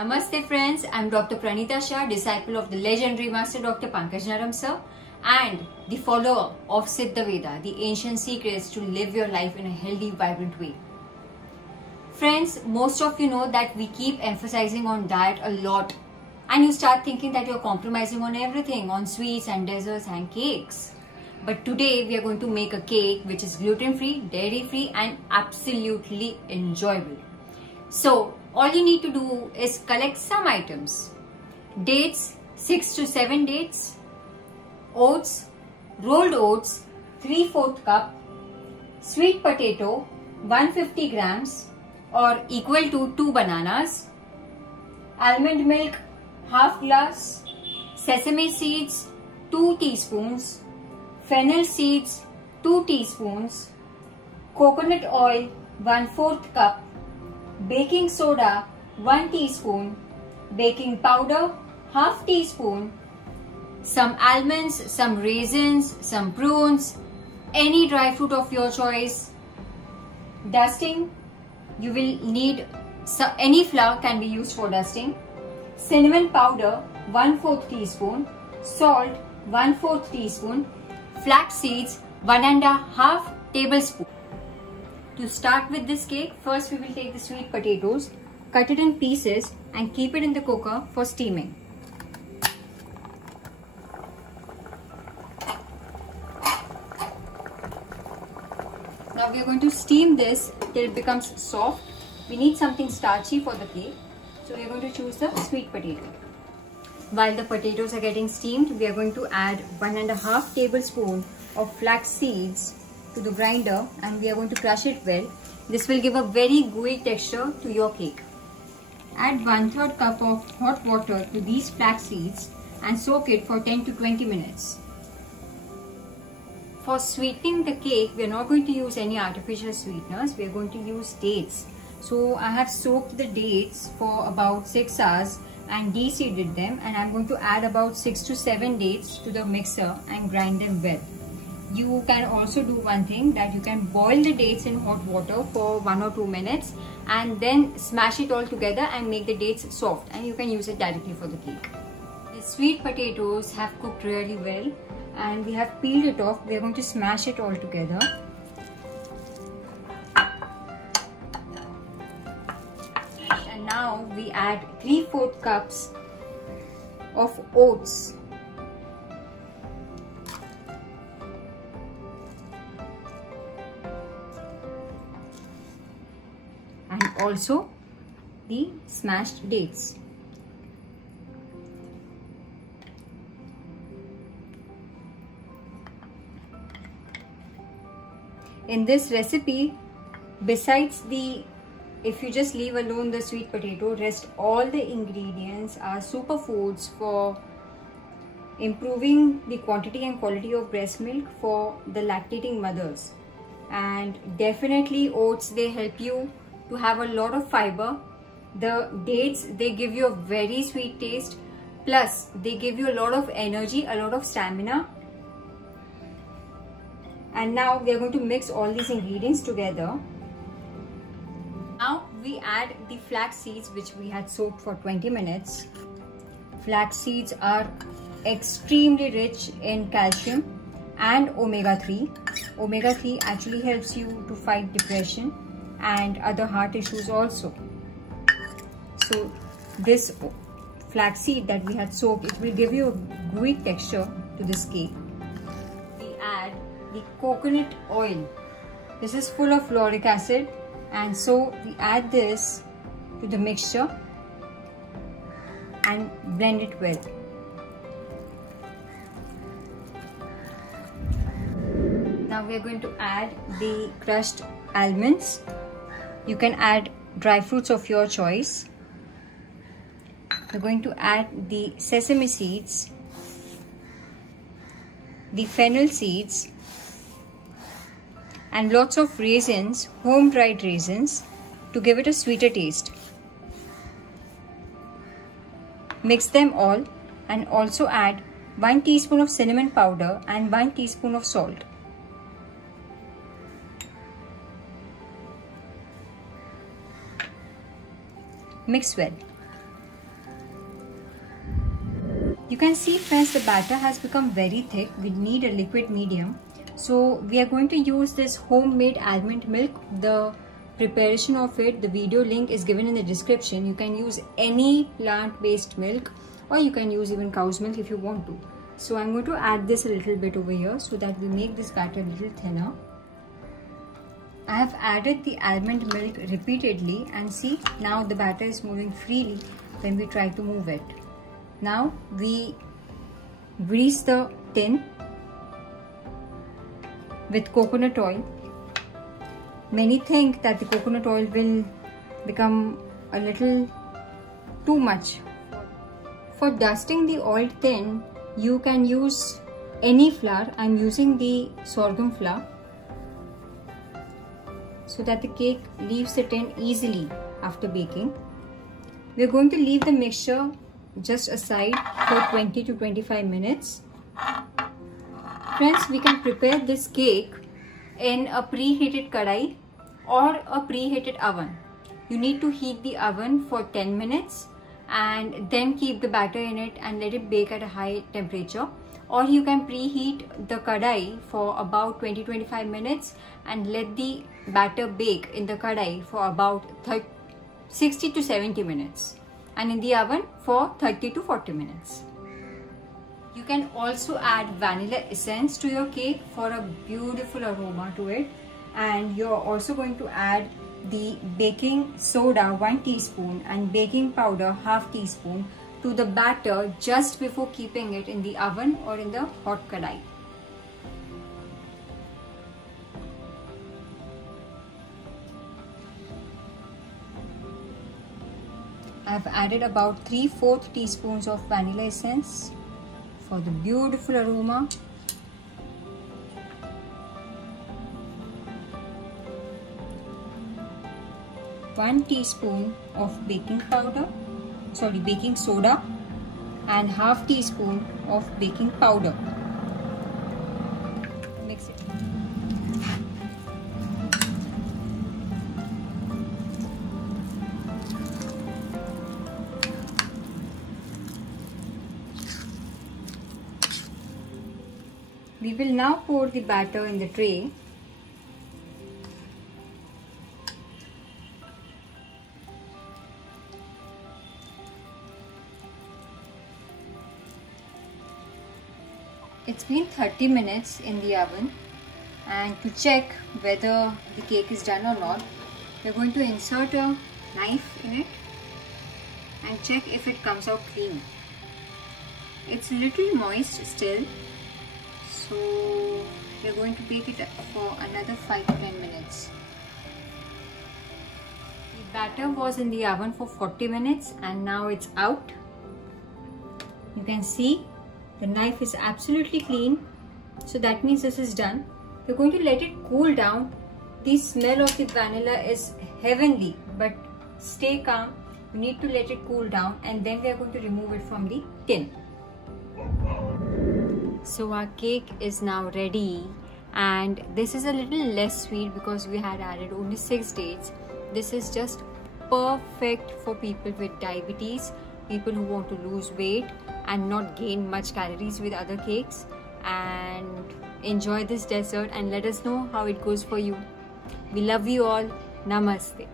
Namaste friends, I am Dr. Pranita Shah, disciple of the legendary Master Dr. Pankaj Naram sir and the follower of Siddha Veda, the ancient secrets to live your life in a healthy, vibrant way. Friends, most of you know that we keep emphasizing on diet a lot and you start thinking that you're compromising on everything, on sweets and desserts and cakes. But today we are going to make a cake which is gluten-free, dairy-free and absolutely enjoyable. So, all you need to do is collect some items. Dates, 6 to 7 dates. Oats, rolled oats, 3/4 cup. Sweet potato, 150 grams or equal to 2 bananas. Almond milk, half glass. Sesame seeds, 2 teaspoons. Fennel seeds, 2 teaspoons. Coconut oil, 1/4 cup. Baking soda, 1 teaspoon. Baking powder, half teaspoon. Some almonds, some raisins, some prunes, any dry fruit of your choice. Dusting, you will need any flour can be used for dusting. Cinnamon powder, 1/4 teaspoon. Salt, 1/4 teaspoon. Flax seeds, 1½ tablespoon. To start with this cake, first we will take the sweet potatoes, cut it in pieces and keep it in the cooker for steaming. Now we are going to steam this till it becomes soft. We need something starchy for the cake, so we are going to choose the sweet potato. While the potatoes are getting steamed, we are going to add 1½ tablespoon of flax seeds to the grinder and we are going to crush it well. This will give a very gooey texture to your cake. Add 1/3 cup of hot water to these flax seeds and soak it for 10 to 20 minutes. For sweetening the cake, we are not going to use any artificial sweeteners. We are going to use dates. So I have soaked the dates for about 6 hours and de-seeded them, and I'm going to add about 6 to 7 dates to the mixer and grind them well. You can also do one thing, that you can boil the dates in hot water for 1 or 2 minutes and then smash it all together and make the dates soft, and you can use it directly for the cake. The sweet potatoes have cooked really well and we have peeled it off. We are going to smash it all together. And now we add 3/4 cups of oats. And also the smashed dates. In this recipe, besides if you just leave alone the sweet potato, rest all the ingredients are superfoods for improving the quantity and quality of breast milk for the lactating mothers. And definitely oats, they help you to have a lot of fiber. The dates, they give you a very sweet taste, plus they give you a lot of energy, a lot of stamina. And now we are going to mix all these ingredients together. Now we add the flax seeds which we had soaked for 20 minutes. Flax seeds are extremely rich in calcium and omega-3. Omega-3 actually helps you to fight depression and other heart issues also. So this flaxseed that we had soaked, it will give you a gooey texture to this cake. We add the coconut oil. This is full of lauric acid, and so we add this to the mixture and blend it well. Now we are going to add the crushed almonds. You can add dry fruits of your choice. We're going to add the sesame seeds, the fennel seeds, and lots of raisins, home dried raisins, to give it a sweeter taste. Mix them all and also add 1 teaspoon of cinnamon powder and 1 teaspoon of salt. Mix well. You can see friends, the batter has become very thick. We need a liquid medium. So we are going to use this homemade almond milk. The preparation of it, the video link is given in the description. You can use any plant-based milk, or you can use even cow's milk if you want to. So I'm going to add this a little bit over here so that we make this batter a little thinner. I have added the almond milk repeatedly, and see, now the batter is moving freely when we try to move it. Now we grease the tin with coconut oil. Many think that the coconut oil will become a little too much. For dusting the oiled tin, you can use any flour. I'm using the sorghum flour so that the cake leaves the tin easily after baking. We're going to leave the mixture just aside for 20 to 25 minutes. Friends, we can prepare this cake in a preheated kadai or a preheated oven. You need to heat the oven for 10 minutes and then keep the batter in it and let it bake at a high temperature. Or you can preheat the kadai for about 20-25 minutes and let the batter bake in the kadai for about 60 to 70 minutes and in the oven for 30 to 40 minutes. You can also add vanilla essence to your cake for a beautiful aroma to it, and you're also going to add the baking soda 1 teaspoon and baking powder 1/2 teaspoon to the batter just before keeping it in the oven or in the hot kadai. I've added about 3/4 teaspoons of vanilla essence for the beautiful aroma. One teaspoon of baking soda and 1/2 teaspoon of baking powder. Mix it. We will now pour the batter in the tray. It's been 30 minutes in the oven, and to check whether the cake is done or not, we're going to insert a knife in it and check if it comes out clean. It's a little moist still, so we're going to bake it for another 5 to 10 minutes. The batter was in the oven for 40 minutes and now it's out. You can see the knife is absolutely clean, so that means this is done. We're going to let it cool down. The smell of the vanilla is heavenly, but stay calm. You need to let it cool down, and then we are going to remove it from the tin. So our cake is now ready, and this is a little less sweet because we had added only 6 dates. This is just perfect for people with diabetes, people who want to lose weight and not gain much calories with other cakes. And enjoy this dessert and let us know how it goes for you. We love you all. Namaste.